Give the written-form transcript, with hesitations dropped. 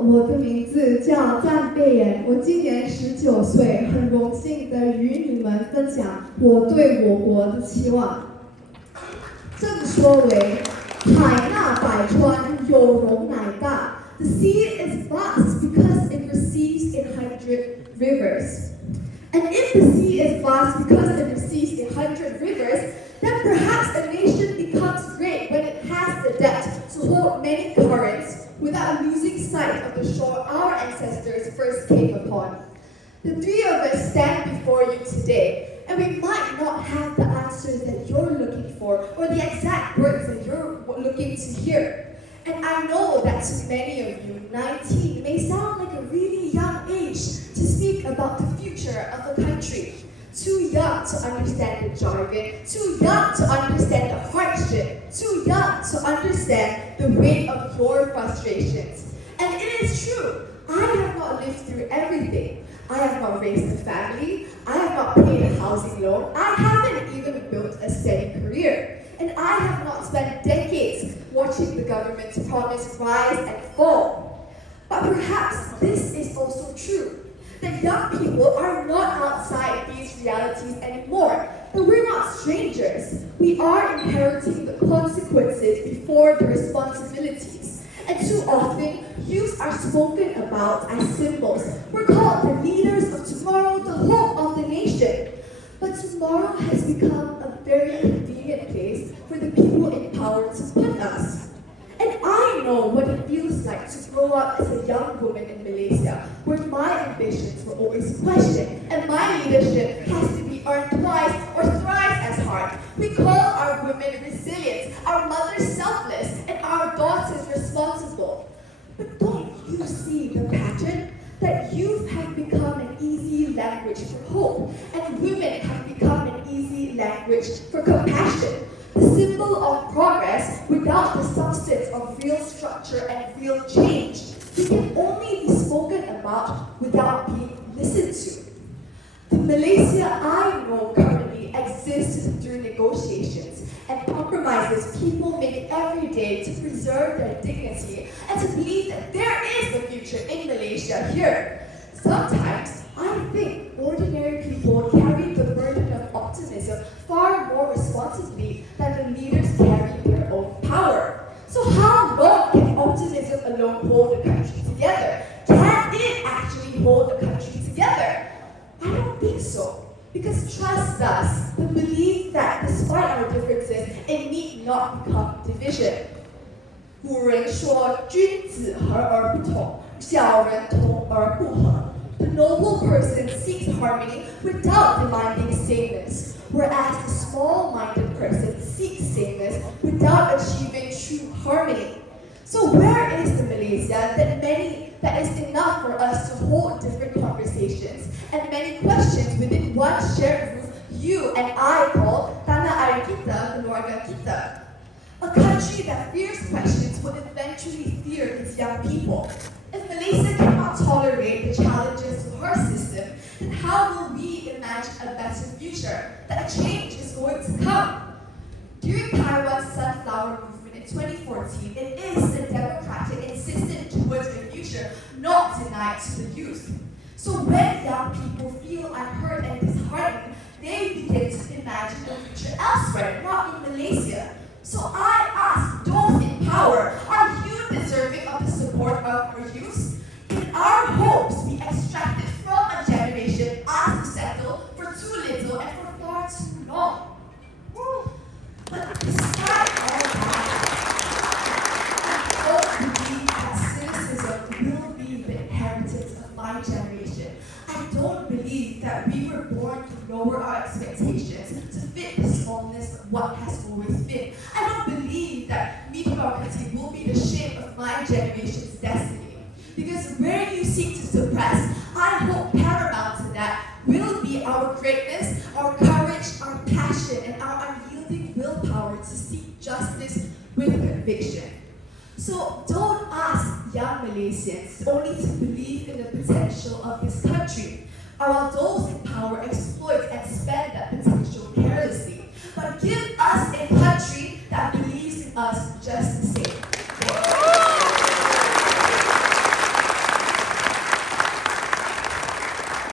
我的名字叫赞贝妍，我今年19岁，很荣幸的与你们分享我对我国的期望。正所谓，海纳百川，有容乃大。The sea is vast because it receives 100 rivers. And if the sea is vast because it receives 100 rivers, then perhaps a nation becomes great when it has the depth to hold many currents without losing sight of the shore our ancestors first came upon. The three of us stand before you today, and we might not have the answers that you're looking for or the exact words that you're looking to hear. And I know that to many of you, 19 may sound like a really young age to speak about the future of a country. Too young to understand the jargon, too young to understand the hardship, too young to understand the weight of your frustrations. And it is true, I have not lived through everything. I have not raised a family, I have not paid a housing loan, I haven't even built a steady career. And I have not spent decades watching the government's promise rise and fall. But perhaps this is also true, that young people are not outside these realities anymore, that we're not strangers. We are inheriting the consequences before the responsibilities. And too often, youths are spoken about as symbols. We're called the leaders of tomorrow, the hope of the nation. But tomorrow has become a very convenient place for the people in power to put us. And I know what it feels like to grow up as a young woman in Malaysia, where my ambitions were always questioned, and my leadership has to be earned twice or thrice as hard. We call our women resilient, our mothers selfless, and our daughters responsible. But don't you see the pattern? That youth have become an easy language for hope, and women have become an easy language for compassion. The symbol of progress without the substance of real structure and real change. It can only be spoken about without being listened to. The Malaysia I know currently exists through negotiations and compromises people make every day to preserve their dignity and to believe that there is a future in Malaysia here. Sometimes I think ordinary people carry the burden of optimism far more responsibly than the leaders carry their own power. So how long can optimism alone hold the country together? Can it actually hold the country together? I don't think so. Because trust us, the belief that despite our differences, it need not become division. 古人说，君子和而不同，小人同而不和。The noble person seeks harmony without demanding sameness, whereas the small-minded person seeks sameness without achieving true harmony. So where is the Malaysia that is enough for us to hold different conversations and many questions within one shared roof you and I call Tanah Air Kita, Keluarga Kita? A country that fears questions will eventually fear its young people. If Malaysia cannot tolerate the challenges to her system, then how will we imagine a better future, that a change is going to come? During Taiwan's Sunflower Movement in 2014, it is a democratic insistence towards the future, not denied to the youth. So when young people feel unheard and disheartened, they begin to imagine the future elsewhere, not in Malaysia. So I ask those in power, are you deserving of the support of our youth? Can our hopes be extracted from a generation asked to settle for too little and for far too long? But despite all that, I don't believe that cynicism will be the inheritance of my generation. I don't believe that we were born to lower our expectations to fit the smallness of what has always been. I don't believe that mediocrity will be the shape of my generation's destiny. Because where you seek to suppress, I hope paramount to that will be our greatness, our courage, our passion, and our unyielding willpower to seek justice with conviction. So don't ask young Malaysians only to believe in the potential of this country, while those in power exploit and spend